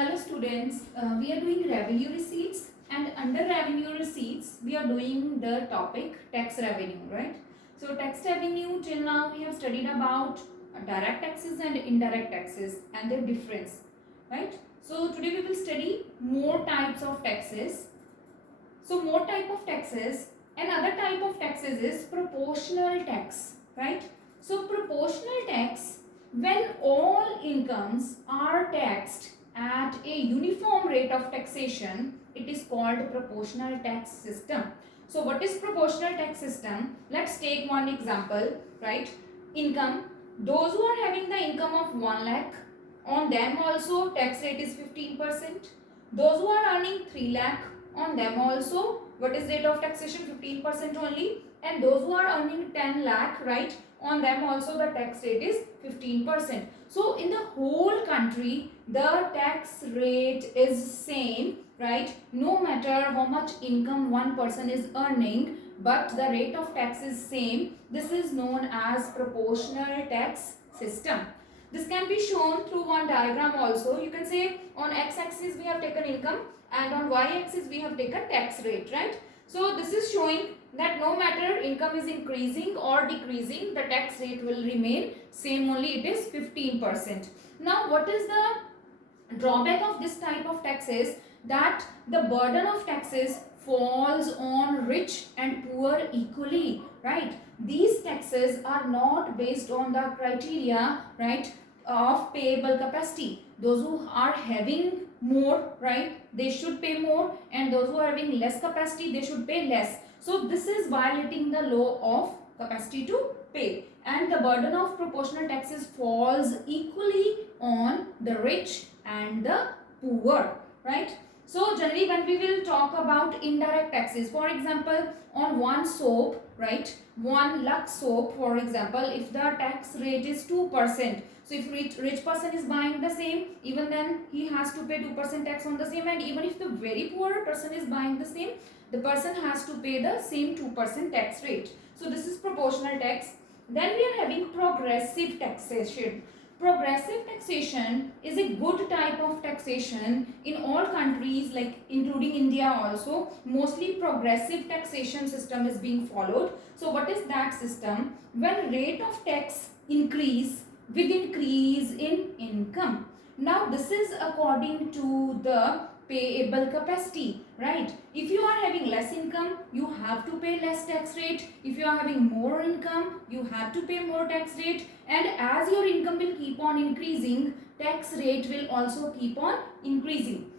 Hello students, we are doing revenue receipts, and under revenue receipts we are doing the topic tax revenue, right? So tax revenue, till now we have studied about direct taxes and indirect taxes and their difference, right? So today we will study more types of taxes. So more type of taxes, another type of taxes is proportional tax, right? So proportional tax, when all incomes are taxed at a uniform rate of taxation, it is called proportional tax system. So what is proportional tax system? Let's take one example, right? Income, those who are having the income of 1 lakh, on them also tax rate is 15%. Those who are earning 3 lakh, on them also what is rate of taxation? 15% only. And those who are earning 10 lakh, right, on them also the tax rate is 15%. So in the whole country the tax rate is same, right? No matter how much income one person is earning, but the rate of tax is same. This is known as proportional tax system. This can be shown through one diagram also. You can say on x-axis we have taken income and on y-axis we have taken tax rate, right? So this is showing that no matter income is increasing or decreasing, the tax rate will remain same only, it is 15%. Now what is the drawback of this type of taxes? That the burden of taxes falls on rich and poor equally, right? These taxes are not based on the criteria, right, of payable capacity. Those who are having more, right, they should pay more, and those who are having less capacity, they should pay less. So this is violating the law of capacity to pay, and the burden of proportional taxes falls equally on the rich and the poor, right? So generally when we will talk about indirect taxes, for example, on one soap, right, one Lux soap, for example, if the tax rate is 2%, so if rich person is buying the same, even then he has to pay 2% tax on the same, and even if the very poor person is buying the same, the person has to pay the same 2% tax rate. So this is proportional tax. Then we are having progressive taxation. Progressive taxation is a good type of taxation in all countries, like including India also. Mostly progressive taxation system is being followed. So what is that system? When rate of tax increase with increase in income. Now this is according to the payable capacity, right? If you are having less income, you have to pay less tax rate. If you are having more income, you have to pay more tax rate. And as your income will keep on increasing, tax rate will also keep on increasing.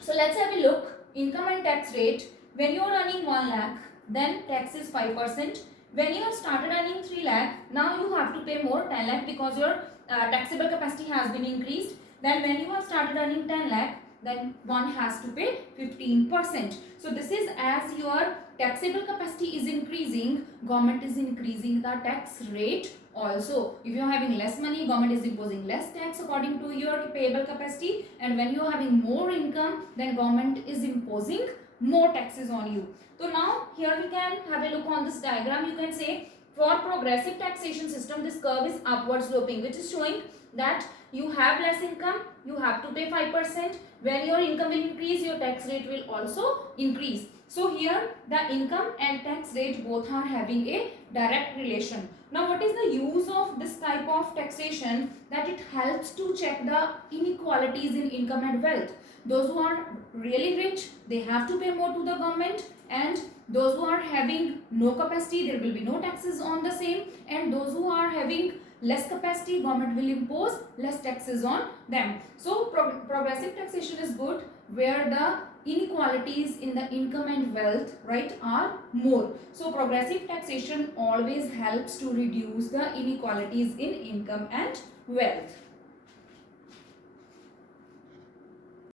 So let's have a look. Income and tax rate. When you are earning 1 lakh, then tax is 5%. When you have started earning 3 lakh, now you have to pay more, 10 lakh, because your taxable capacity has been increased. Then when you have started earning 10 lakh, then one has to pay 15%. So this is as your taxable capacity is increasing, government is increasing the tax rate also. If you are having less money, government is imposing less tax according to your payable capacity, and when you are having more income, then government is imposing more taxes on you. So now here we can have a look on this diagram. You can say for progressive taxation system, this curve is upward sloping, which is showing that you have less income, you have to pay 5%. When your income will increase, your tax rate will also increase. So here the income and tax rate both are having a direct relation. Now what is the use of this type of taxation? That it helps to check the inequalities in income and wealth. Those who are really rich, they have to pay more to the government, and those who are having no capacity, there will be no taxes on the same, and those who are having less capacity, government will impose less taxes on them. So progressive taxation is good where the inequalities in the income and wealth, right, are more. So progressive taxation always helps to reduce the inequalities in income and wealth.